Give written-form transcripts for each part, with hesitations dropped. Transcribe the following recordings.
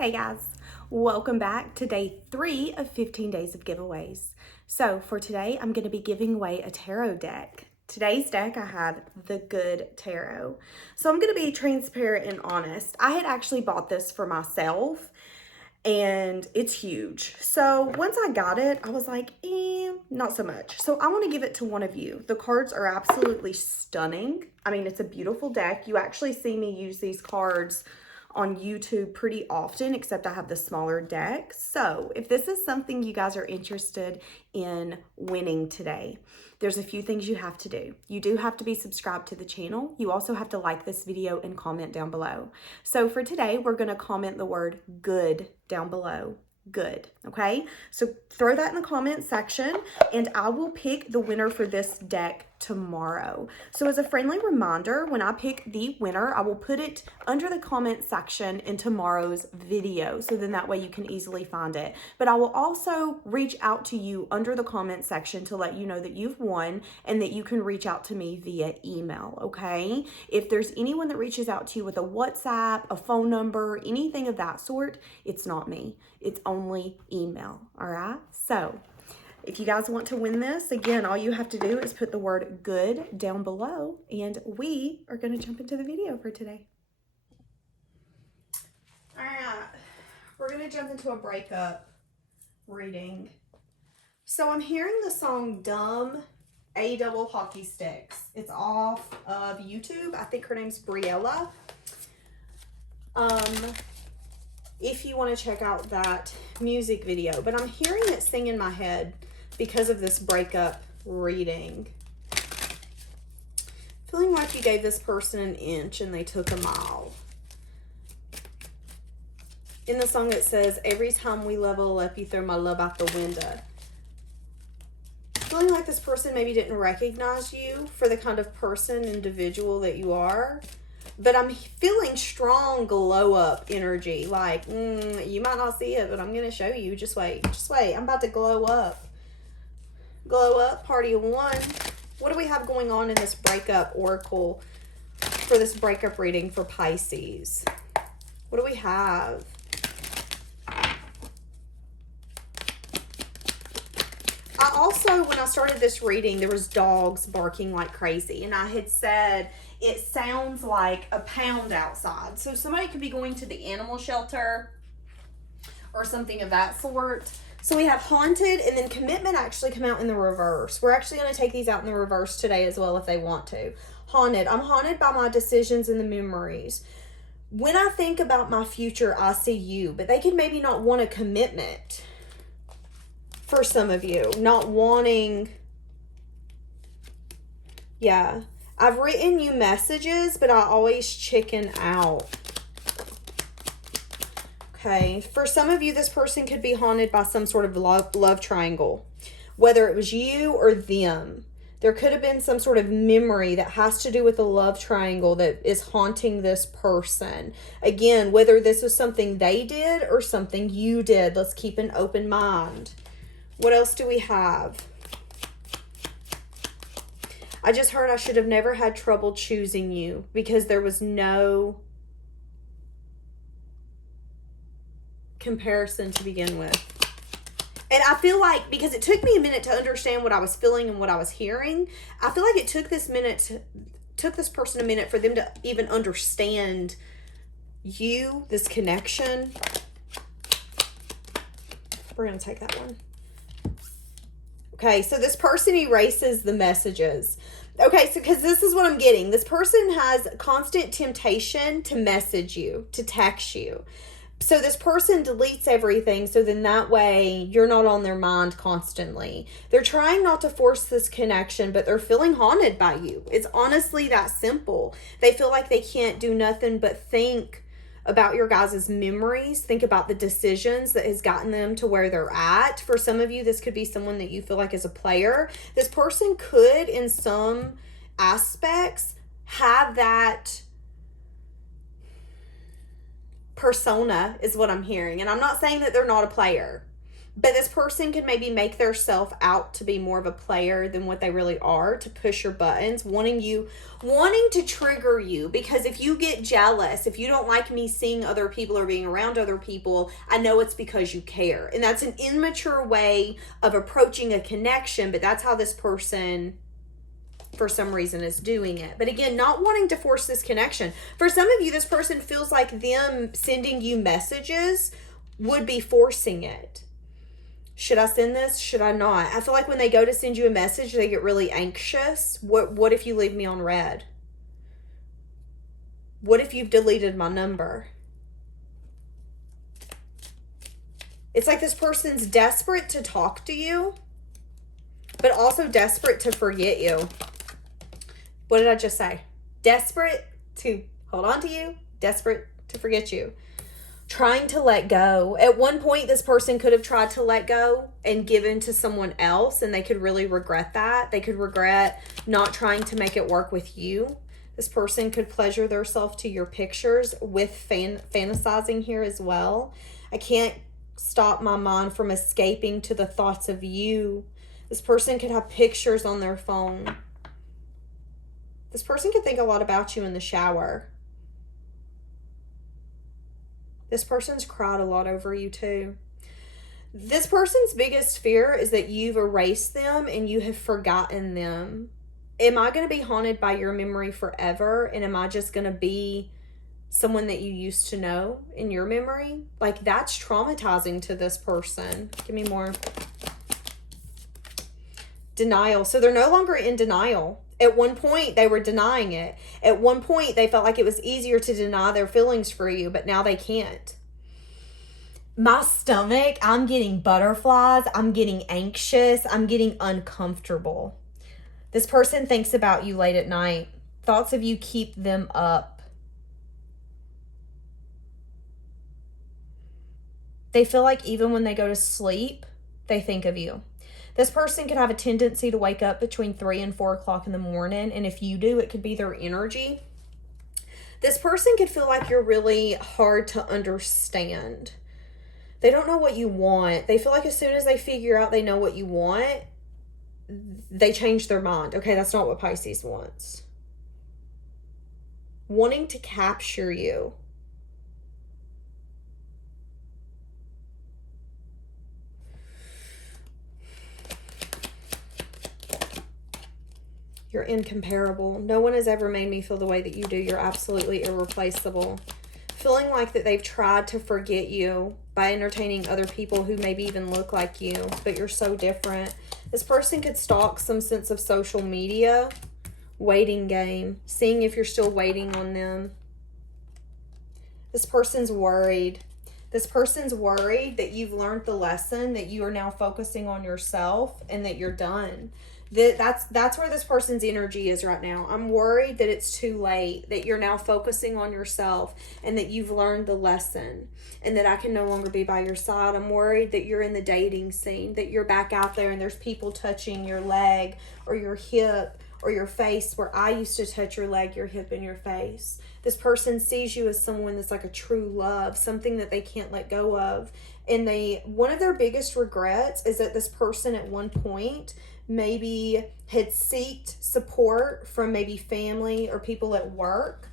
Hey guys, welcome back to day 3 of 15 days of giveaways. So for today, I'm going to be giving away a tarot deck. Today's deck, I have the Good Tarot. So I'm going to be transparent and honest. I had actually bought this for myself and it's huge. So once I got it, I was like, not so much. So I want to give it to one of you. The cards are absolutely stunning. I mean, it's a beautiful deck. You actually see me use these cards on YouTube pretty often, except I have the smaller deck. So if this is something you guys are interested in winning today, there's a few things you have to do. You do have to be subscribed to the channel. You also have to like this video and comment down below. So for today, we're going to comment the word good down below. Good. Okay. So throw that in the comment section and I will pick the winner for this deck tomorrow. So as a friendly reminder, when I pick the winner, I will put it under the comment section in tomorrow's video. So then that way you can easily find it. But I will also reach out to you under the comment section to let you know that you've won and that you can reach out to me via email. Okay. If there's anyone that reaches out to you with a WhatsApp, a phone number, anything of that sort, it's not me. It's only email. All right. So if you guys want to win this, again, all you have to do is put the word good down below and we are going to jump into the video for today. All right. We're going to jump into a breakup reading. So I'm hearing the song Dumb, A Double Hockey Sticks. It's off of YouTube. I think her name's Briella. If you want to check out that music video, but I'm hearing it sing in my head because of this breakup reading. Feeling like you gave this person an inch and they took a mile. In the song it says, every time we level up, you throw my love out the window. Feeling like this person maybe didn't recognize you for the kind of person, individual that you are. But I'm feeling strong glow up energy. Like, you might not see it, but I'm going to show you. Just wait. Just wait. I'm about to glow up. Glow up, party of one. What do we have going on in this breakup oracle for this breakup reading for Pisces? What do we have? I also, when I started this reading, there was dogs barking like crazy. And I had said, it sounds like a pound outside. So somebody could be going to the animal shelter or something of that sort. So we have haunted and then commitment actually come out in the reverse. We're actually going to take these out in the reverse today as well if they want to. Haunted. I'm haunted by my decisions and the memories. When I think about my future, I see you. But they could maybe not want a commitment for some of you. Not wanting... Yeah. I've written you messages, but I always chicken out. Okay. For some of you, this person could be haunted by some sort of love triangle. Whether it was you or them. There could have been some sort of memory that has to do with a love triangle that is haunting this person. Again, whether this was something they did or something you did. Let's keep an open mind. What else do we have? I just heard I should have never had trouble choosing you because there was no comparison to begin with. And I feel like because it took me a minute to understand what I was feeling and what I was hearing, I feel like it took this person a minute for them to even understand you, this connection. We're going to take that one. Okay, so this person erases the messages. Okay, so because this is what I'm getting. This person has constant temptation to message you, to text you. So this person deletes everything so then that way you're not on their mind constantly. They're trying not to force this connection, but they're feeling haunted by you. It's honestly that simple. They feel like they can't do nothing but think about your guys' memories. Think about the decisions that has gotten them to where they're at. For some of you, this could be someone that you feel like is a player. This person could, in some aspects, have that persona, is what I'm hearing. And I'm not saying that they're not a player, But this person could maybe make their self out to be more of a player than what they really are, to push your buttons, wanting to trigger you. Because if you get jealous, if you don't like me seeing other people or being around other people, I know it's because you care. And that's an immature way of approaching a connection, but that's how this person, for some reason, is doing it. But again, not wanting to force this connection. For some of you, this person feels like them sending you messages would be forcing it. Should I send this? Should I not? I feel like when they go to send you a message, they get really anxious. What if you leave me on red? What if you've deleted my number? It's like this person's desperate to talk to you, but also desperate to forget you. What did I just say? Desperate to hold on to you, desperate to forget you. Trying to let go. At one point, this person could have tried to let go and given to someone else, and they could really regret that. They could regret not trying to make it work with you. This person could pleasure themselves to your pictures with fantasizing here as well. I can't stop my mind from escaping to the thoughts of you. This person could have pictures on their phone. This person could think a lot about you in the shower. This person's cried a lot over you too. This person's biggest fear is that you've erased them and you have forgotten them. Am I going to be haunted by your memory forever? And am I just going to be someone that you used to know in your memory? Like, that's traumatizing to this person. Give me more. Denial. So they're no longer in denial. At one point, they were denying it. At one point, they felt like it was easier to deny their feelings for you, but now they can't. My stomach, I'm getting butterflies. I'm getting anxious. I'm getting uncomfortable. This person thinks about you late at night. Thoughts of you keep them up. They feel like even when they go to sleep, they think of you. This person could have a tendency to wake up between 3 and 4 o'clock in the morning. And if you do, it could be their energy. This person could feel like you're really hard to understand. They don't know what you want. They feel like as soon as they figure out they know what you want, they change their mind. Okay, that's not what Pisces wants. Wanting to capture you. You're incomparable. No one has ever made me feel the way that you do. You're absolutely irreplaceable. Feeling like that they've tried to forget you by entertaining other people who maybe even look like you, but you're so different. This person could stalk some sense of social media, waiting game, seeing if you're still waiting on them. This person's worried. This person's worried that you've learned the lesson, that you are now focusing on yourself and that you're done. That's where this person's energy is right now. I'm worried that it's too late, that you're now focusing on yourself and that you've learned the lesson and that I can no longer be by your side. I'm worried that you're in the dating scene, that you're back out there and there's people touching your leg or your hip or your face where I used to touch your leg, your hip, and your face. This person sees you as someone that's like a true love, something that they can't let go of. And one of their biggest regrets is that this person at one point maybe had sought support from maybe family or people at work.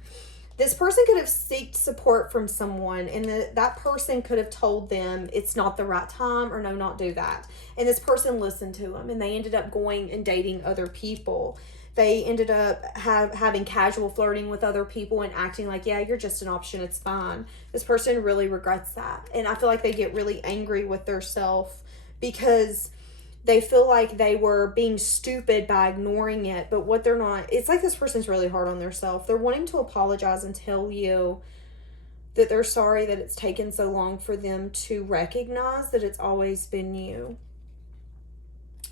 This person could have sought support from someone and that person could have told them it's not the right time or no, not do that. And this person listened to them and they ended up going and dating other people. They ended up having casual flirting with other people and acting like, yeah, you're just an option, it's fine. This person really regrets that. And I feel like they get really angry with their self because they feel like they were being stupid by ignoring it, but what they're not, it's like this person's really hard on themselves. They're wanting to apologize and tell you that they're sorry that it's taken so long for them to recognize that it's always been you.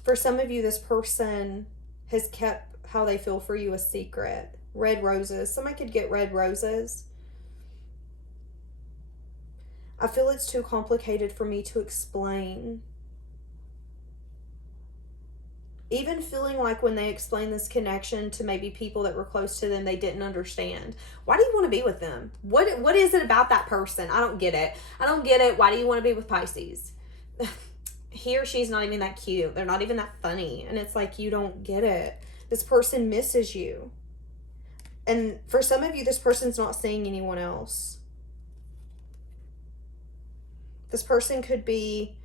For some of you, this person has kept how they feel for you a secret. Red roses. Somebody could get red roses. I feel it's too complicated for me to explain. Even feeling like when they explain this connection to maybe people that were close to them, they didn't understand. Why do you want to be with them? What is it about that person? I don't get it. I don't get it. Why do you want to be with Pisces? he or she's not even that cute. They're not even that funny. And it's like, you don't get it. This person misses you. And for some of you, this person's not seeing anyone else. This person could be,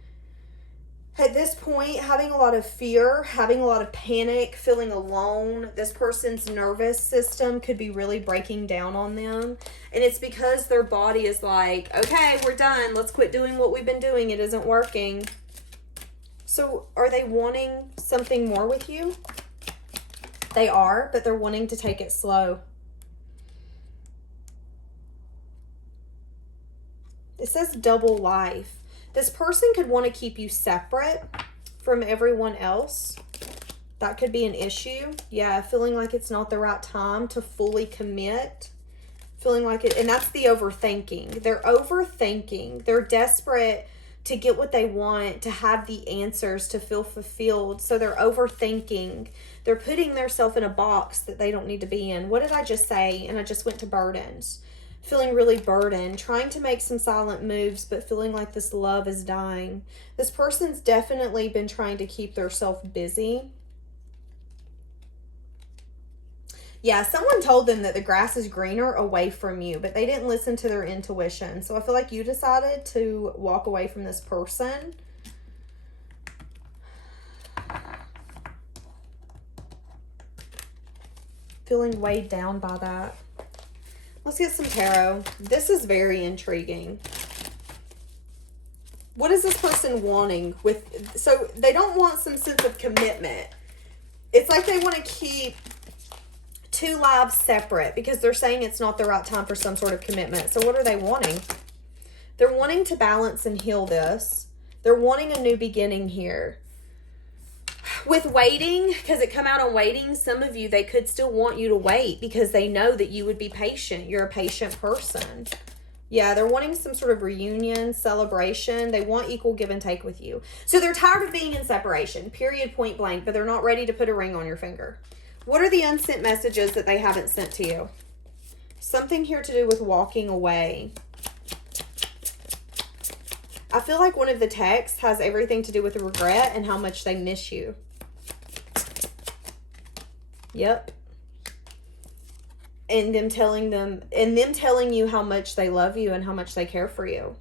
at this point, having a lot of fear, having a lot of panic, feeling alone. This person's nervous system could be really breaking down on them. And it's because their body is like, okay, we're done. Let's quit doing what we've been doing. It isn't working. So are they wanting something more with you? They are, but they're wanting to take it slow. It says double life. This person could want to keep you separate from everyone else. That could be an issue. Yeah, feeling like it's not the right time to fully commit. Feeling like it, and that's the overthinking. They're overthinking. They're desperate to get what they want, to have the answers, to feel fulfilled. So they're overthinking. They're putting themselves in a box that they don't need to be in. What did I just say? And I just went to burdens. Feeling really burdened, trying to make some silent moves, but feeling like this love is dying. This person's definitely been trying to keep themselves busy. Yeah, someone told them that the grass is greener away from you, but they didn't listen to their intuition. So I feel like you decided to walk away from this person. Feeling weighed down by that. Let's get some tarot. This is very intriguing. What is this person wanting with, so they don't want some sense of commitment. It's like they want to keep two lives separate because they're saying it's not the right time for some sort of commitment. So what are they wanting? They're wanting to balance and heal this. They're wanting a new beginning here. With waiting, because it come out on waiting, some of you, they could still want you to wait because they know that you would be patient. You're a patient person. Yeah, they're wanting some sort of reunion, celebration. They want equal give and take with you. So they're tired of being in separation, period, point blank, but they're not ready to put a ring on your finger. What are the unsent messages that they haven't sent to you? Something here to do with walking away. I feel like one of the texts has everything to do with regret and how much they miss you. Yep. And them telling you how much they love you and how much they care for you.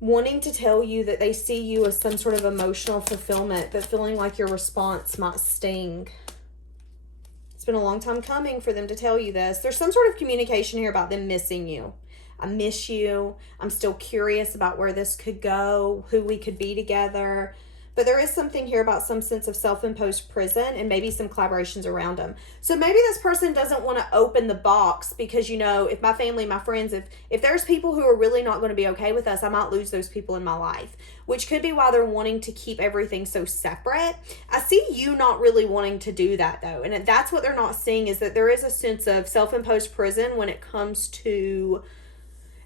Wanting to tell you that they see you as some sort of emotional fulfillment, but feeling like your response might sting. It's been a long time coming for them to tell you this. There's some sort of communication here about them missing you. I miss you. I'm still curious about where this could go, who we could be together. But there is something here about some sense of self-imposed prison and maybe some collaborations around them. So maybe this person doesn't want to open the box because, you know, if my family, my friends, if there's people who are really not going to be okay with us, I might lose those people in my life, which could be why they're wanting to keep everything so separate. I see you not really wanting to do that, though. And that's what they're not seeing, is that there is a sense of self-imposed prison when it comes to,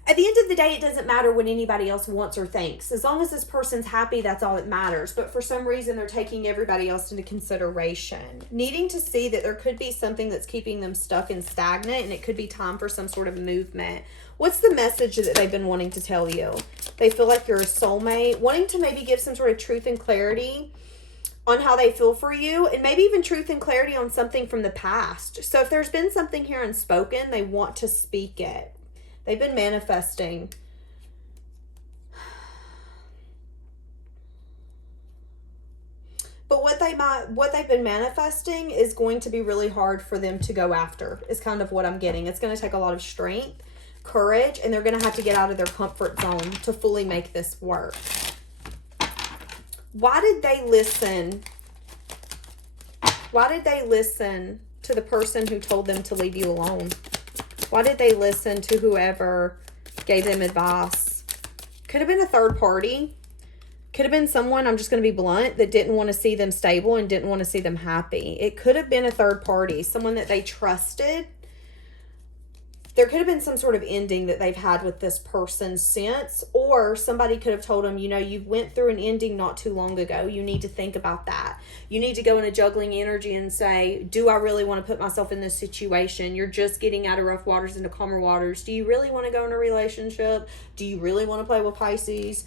at the end of the day, it doesn't matter what anybody else wants or thinks. As long as this person's happy, that's all that matters. But for some reason, they're taking everybody else into consideration. Needing to see that there could be something that's keeping them stuck and stagnant, and it could be time for some sort of movement. What's the message that they've been wanting to tell you? They feel like you're a soulmate, wanting to maybe give some sort of truth and clarity on how they feel for you, and maybe even truth and clarity on something from the past. So if there's been something here unspoken, they want to speak it. They've been manifesting. But what they've been manifesting is going to be really hard for them to go after, is kind of what I'm getting. It's going to take a lot of strength, courage, and they're going to have to get out of their comfort zone to fully make this work. Why did they listen? Why did they listen to the person who told them to leave you alone? Why did they listen to whoever gave them advice? Could have been a third party. Could have been someone, I'm just going to be blunt, that didn't want to see them stable and didn't want to see them happy. It could have been a third party, someone that they trusted. There could have been some sort of ending that they've had with this person since, or somebody could have told them, you know, you went through an ending not too long ago. You need to think about that. You need to go into juggling energy and say, do I really want to put myself in this situation? You're just getting out of rough waters into calmer waters. Do you really want to go in a relationship? Do you really want to play with Pisces?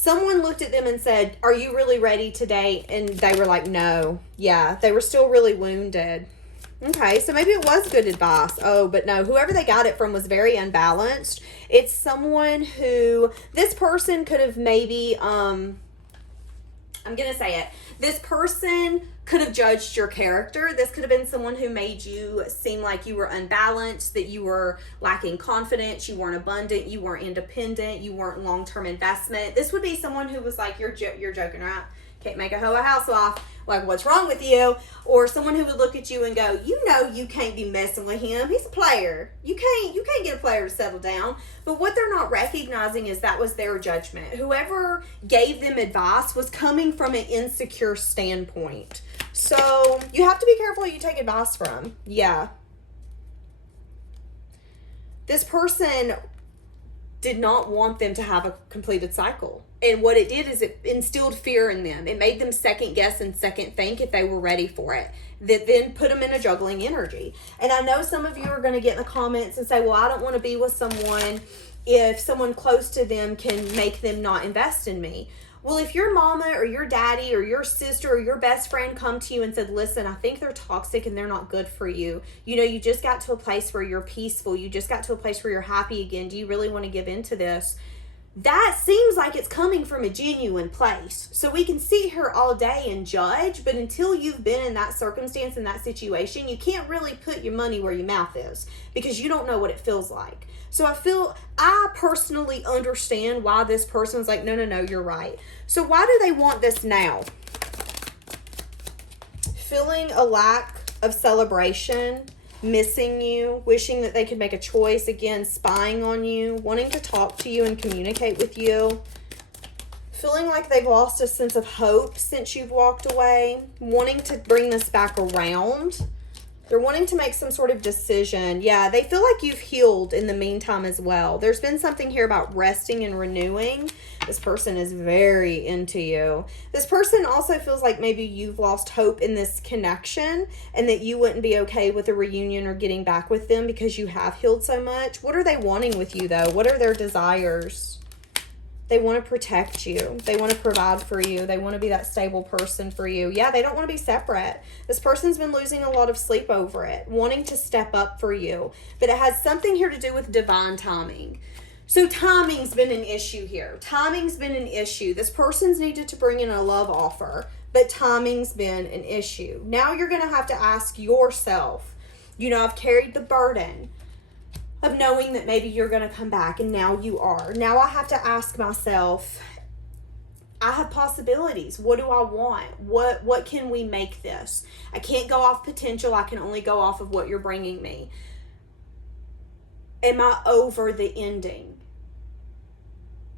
Someone looked at them and said, are you really ready to date? And they were like, no. Yeah, they were still really wounded. Okay, so maybe it was good advice. Oh, but no, whoever they got it from was very unbalanced. It's someone who, this person could have maybe, I'm going to say it. This person could have judged your character. This could have been someone who made you seem like you were unbalanced, that you were lacking confidence, you weren't abundant, you weren't independent, you weren't long-term investment. This would be someone who was like, you're joking, right? Can't make a hoe a housewife. Like, what's wrong with you? Or someone who would look at you and go, you know you can't be messing with him. He's a player. You can't get a player to settle down. But what they're not recognizing is that was their judgment. Whoever gave them advice was coming from an insecure standpoint. So you have to be careful who you take advice from. Yeah. This person did not want them to have a completed cycle. And what it did is it instilled fear in them. It made them second guess and second think if they were ready for it. That then put them in a juggling energy. And I know some of you are going to get in the comments and say, well, I don't want to be with someone if someone close to them can make them not invest in me. Well, if your mama or your daddy or your sister or your best friend come to you and said, listen, I think they're toxic and they're not good for you. You know, you just got to a place where you're peaceful. You just got to a place where you're happy again. Do you really want to give into this? That seems like it's coming from a genuine place. So we can sit here all day and judge, but until you've been in that circumstance, in that situation, you can't really put your money where your mouth is because you don't know what it feels like. So I personally understand why this person's like, no, you're right. So why do they want this now? Feeling a lack of celebration, missing you, wishing that they could make a choice, again, spying on you, wanting to talk to you and communicate with you, feeling like they've lost a sense of hope since you've walked away, wanting to bring this back around. They're wanting to make some sort of decision. Yeah, they feel like you've healed in the meantime as well. There's been something here about resting and renewing. This person is very into you. This person also feels like maybe you've lost hope in this connection and that you wouldn't be okay with a reunion or getting back with them because you have healed so much. What are they wanting with you, though? What are their desires? They want to protect you. They want to provide for you. They want to be that stable person for you. Yeah, they don't want to be separate. This person's been losing a lot of sleep over it, wanting to step up for you. But it has something here to do with divine timing. So timing's been an issue here. Timing's been an issue. This person's needed to bring in a love offer, but timing's been an issue. Now you're going to have to ask yourself, you know, I've carried the burden of knowing that maybe you're going to come back, and now you are. Now I have to ask myself, I have possibilities. What do I want? What can we make this? I can't go off potential. I can only go off of what you're bringing me. Am I over the ending?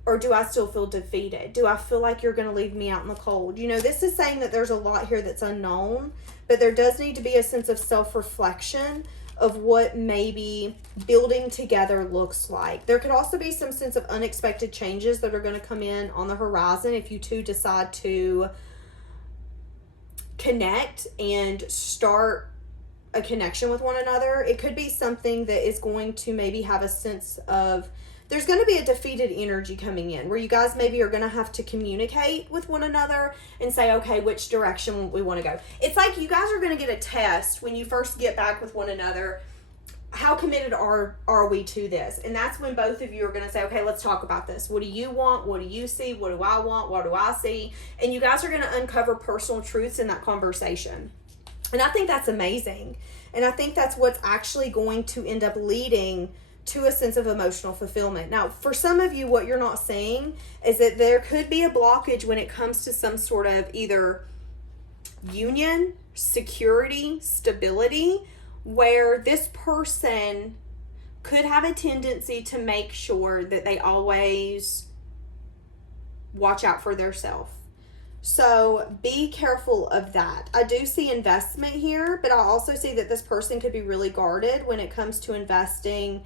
Or do I still feel defeated? Do I feel like you're going to leave me out in the cold? You know, this is saying that there's a lot here that's unknown, but there does need to be a sense of self-reflection of what maybe building together looks like. There could also be some sense of unexpected changes that are going to come in on the horizon if you two decide to connect and start a connection with one another. It could be something that is going to maybe have a sense of, there's going to be a defeated energy coming in where you guys maybe are going to have to communicate with one another and say, okay, which direction we want to go. It's like you guys are going to get a test when you first get back with one another. How committed are we to this? And that's when both of you are going to say, okay, let's talk about this. What do you want? What do you see? What do I want? What do I see? And you guys are going to uncover personal truths in that conversation. And I think that's amazing. And I think that's what's actually going to end up leading to a sense of emotional fulfillment. Now, for some of you, what you're not seeing is that there could be a blockage when it comes to some sort of either union, security, stability, where this person could have a tendency to make sure that they always watch out for themselves. So be careful of that. I do see investment here, but I also see that this person could be really guarded when it comes to investing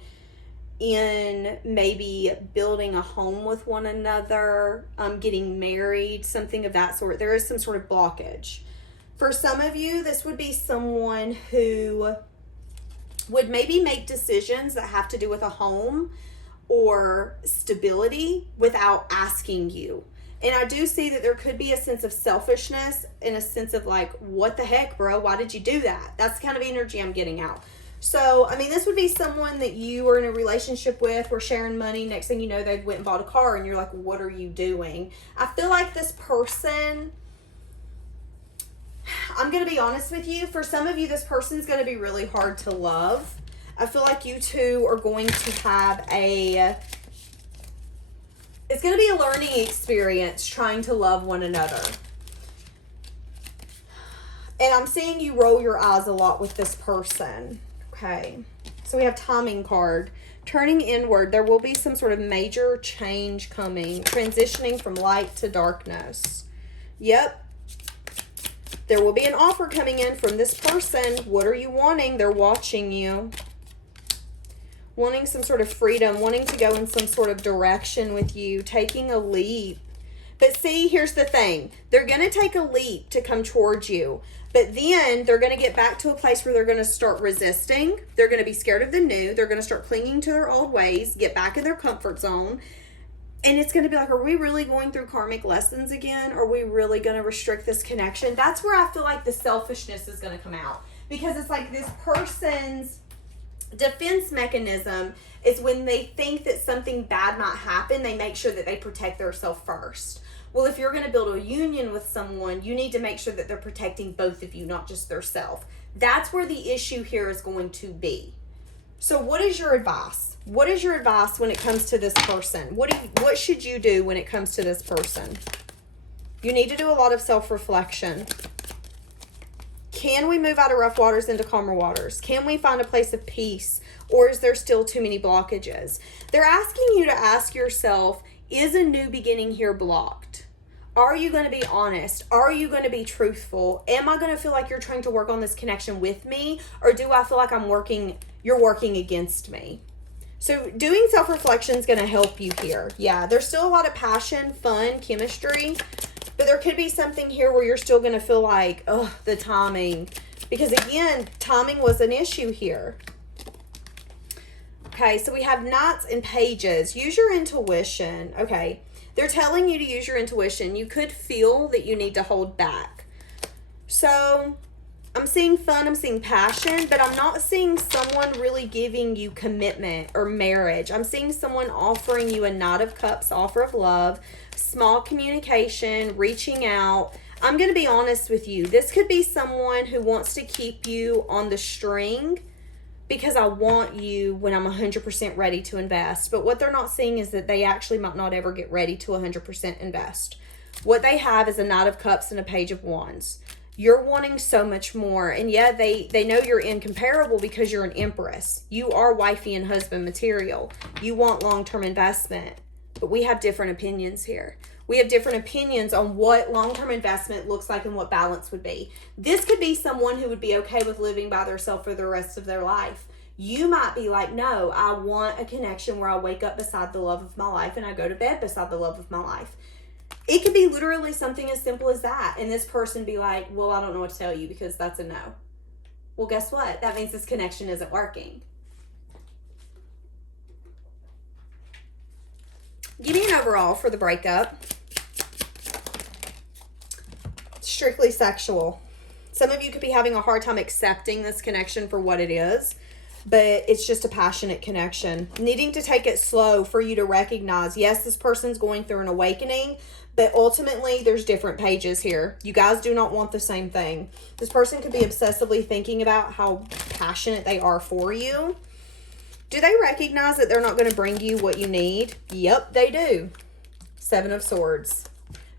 in maybe building a home with one another, getting married, something of that sort. There is some sort of blockage. For some of you, this would be someone who would maybe make decisions that have to do with a home or stability without asking you. And I do see that there could be a sense of selfishness and a sense of like, what the heck, bro? Why did you do that? That's the kind of energy I'm getting out. So, I mean, this would be someone that you are in a relationship with, we're sharing money. Next thing you know, they've went and bought a car and you're like, what are you doing? I feel like this person, I'm going to be honest with you. For some of you, this person's going to be really hard to love. I feel like you two are going to have it's going to be a learning experience trying to love one another. And I'm seeing you roll your eyes a lot with this person. Okay. So we have timing card. Turning inward, there will be some sort of major change coming. Transitioning from light to darkness. Yep. There will be an offer coming in from this person. What are you wanting? They're watching you. Wanting some sort of freedom. Wanting to go in some sort of direction with you. Taking a leap. But see, here's the thing. They're going to take a leap to come towards you. But then they're going to get back to a place where they're going to start resisting. They're going to be scared of the new. They're going to start clinging to their old ways. Get back in their comfort zone. And it's going to be like, are we really going through karmic lessons again? Are we really going to restrict this connection? That's where I feel like the selfishness is going to come out. Because it's like this person's defense mechanism is when they think that something bad might happen, they make sure that they protect themselves first. Well, if you're going to build a union with someone, you need to make sure that they're protecting both of you, not just their self. That's where the issue here is going to be. So what is your advice? What is your advice when it comes to this person? What should you do when it comes to this person? You need to do a lot of self-reflection. Can we move out of rough waters into calmer waters? Can we find a place of peace? Or is there still too many blockages? They're asking you to ask yourself, is a new beginning here blocked? Are you going to be honest? Are you going to be truthful? Am I going to feel like you're trying to work on this connection with me? Or do I feel like you're working against me? So doing self-reflection is going to help you here. Yeah, there's still a lot of passion, fun, chemistry. But there could be something here where you're still going to feel like, oh, the timing. Because again, timing was an issue here. Okay, so we have Knights and Pages. Use your intuition. Okay, they're telling you to use your intuition. You could feel that you need to hold back. So I'm seeing fun, I'm seeing passion, but I'm not seeing someone really giving you commitment or marriage. I'm seeing someone offering you a Knight of Cups offer of love, small communication, reaching out. I'm going to be honest with you. This could be someone who wants to keep you on the string because I want you when I'm 100% ready to invest. But what they're not seeing is that they actually might not ever get ready to 100% invest. What they have is a Knight of Cups and a Page of Wands. You're wanting so much more. And yeah, they know you're incomparable because you're an Empress. You are wifey and husband material. You want long-term investment. But we have different opinions here. We have different opinions on what long-term investment looks like and what balance would be. This could be someone who would be okay with living by themselves for the rest of their life. You might be like, no, I want a connection where I wake up beside the love of my life and I go to bed beside the love of my life. It could be literally something as simple as that. And this person be like, well, I don't know what to tell you because that's a no. Well, guess what? That means this connection isn't working. Give me an overall for the breakup. Strictly sexual. Some of you could be having a hard time accepting this connection for what it is, but it's just a passionate connection. Needing to take it slow for you to recognize, yes, this person's going through an awakening, but ultimately there's different pages here. You guys do not want the same thing. This person could be obsessively thinking about how passionate they are for you. Do they recognize that they're not going to bring you what you need? Yep, they do. Seven of Swords.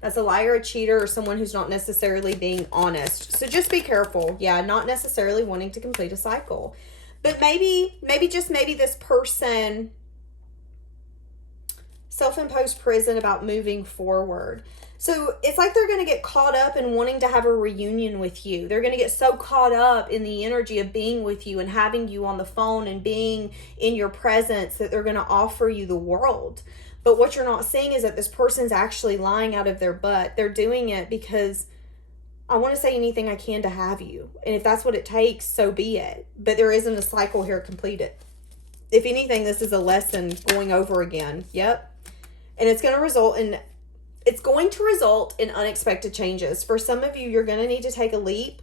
That's a liar, a cheater, or someone who's not necessarily being honest. So just be careful. Yeah, not necessarily wanting to complete a cycle. But maybe this person self-imposed prison about moving forward. So it's like they're going to get caught up in wanting to have a reunion with you. They're going to get so caught up in the energy of being with you and having you on the phone and being in your presence that they're going to offer you the world. But what you're not seeing is that this person's actually lying out of their butt. They're doing it because I want to say anything I can to have you. And if that's what it takes, so be it. But there isn't a cycle here completed. If anything, this is a lesson going over again. Yep. And it's going to result in It's going to result in unexpected changes. For some of you, you're going to need to take a leap.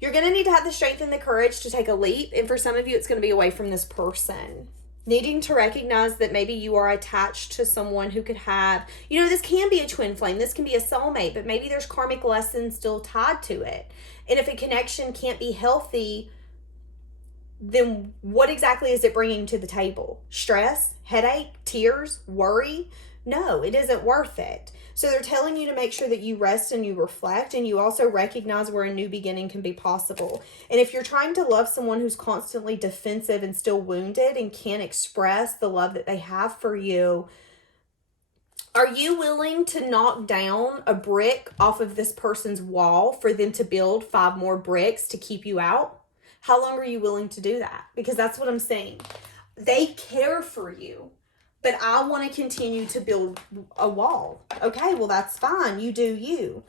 You're going to need to have the strength and the courage to take a leap. And for some of you, it's going to be away from this person. Needing to recognize that maybe you are attached to someone who could have, this can be a twin flame. This can be a soulmate, but maybe there's karmic lessons still tied to it. And if a connection can't be healthy, then what exactly is it bringing to the table? Stress, headache, tears, worry? No, it isn't worth it. So they're telling you to make sure that you rest and you reflect, and you also recognize where a new beginning can be possible. And if you're trying to love someone who's constantly defensive and still wounded and can't express the love that they have for you, are you willing to knock down a brick off of this person's wall for them to build 5 more bricks to keep you out? How long are you willing to do that? Because that's what I'm saying. They care for you, but I want to continue to build a wall. Okay, well, that's fine. You do you.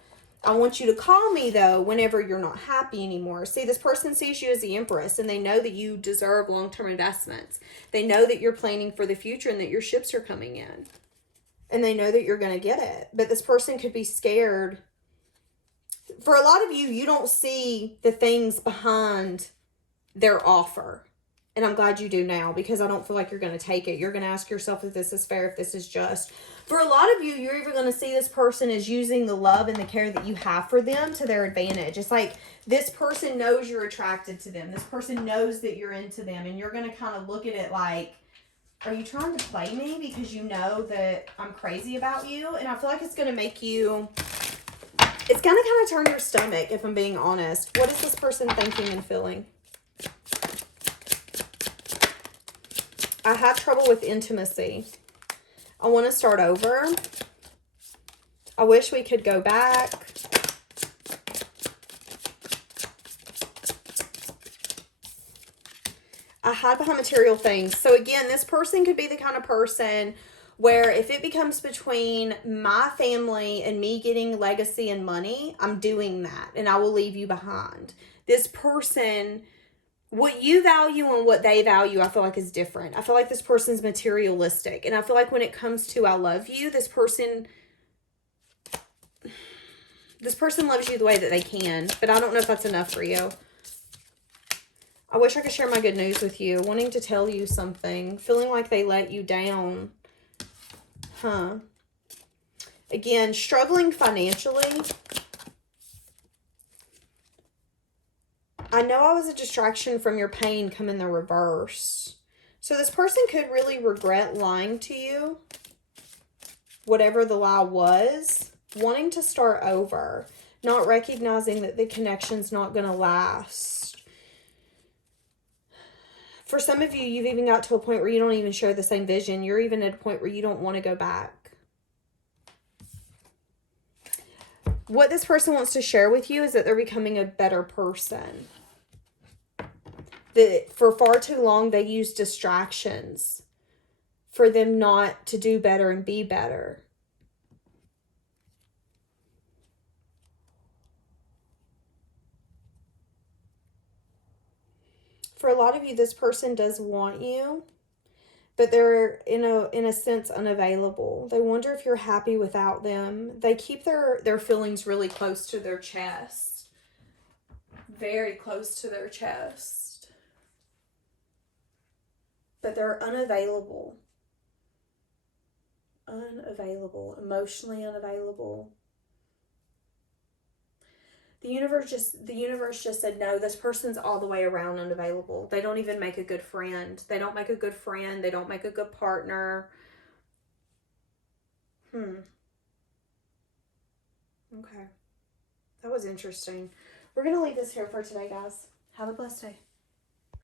I want you to call me, though, whenever you're not happy anymore. See, this person sees you as the empress, and they know that you deserve long-term investments. They know that you're planning for the future and that your ships are coming in. And they know that you're going to get it. But this person could be scared. For a lot of you, you don't see the things behind their offer. And I'm glad you do now, because I don't feel like you're going to take it. You're going to ask yourself if this is fair, if this is just. For a lot of you, you're even going to see this person as using the love and the care that you have for them to their advantage. It's like this person knows you're attracted to them. This person knows that you're into them. And you're going to kind of look at it like, are you trying to play me because you know that I'm crazy about you? And I feel like it's going to make you, it's going to kind of turn your stomach, if I'm being honest. What is this person thinking and feeling? I have trouble with intimacy. I want to start over. I wish we could go back. I hide behind material things. So again, this person could be the kind of person where if it becomes between my family and me getting legacy and money, I'm doing that and I will leave you behind. This person, what you value and what they value, I feel like is different. I feel like this person's materialistic. And I feel like when it comes to I love you, this person loves you the way that they can. But I don't know if that's enough for you. I wish I could share my good news with you. Wanting to tell you something. Feeling like they let you down. Again, struggling financially. I know I was a distraction from your pain come in the reverse. So this person could really regret lying to you. Whatever the lie was. Wanting to start over. Not recognizing that the connection's not going to last. For some of you, you've even got to a point where you don't even share the same vision. You're even at a point where you don't want to go back. What this person wants to share with you is that they're becoming a better person. That for far too long, they used distractions for them not to do better and be better. For a lot of you, this person does want you, but they're in a sense unavailable. They wonder if you're happy without them. They keep their feelings really close to their chest. Very close to their chest. But they're unavailable. Unavailable. Emotionally unavailable. The universe just said, no, this person's all the way around unavailable. They don't even make a good friend. They don't make a good friend. They don't make a good partner. Okay. That was interesting. We're going to leave this here for today, guys. Have a blessed day.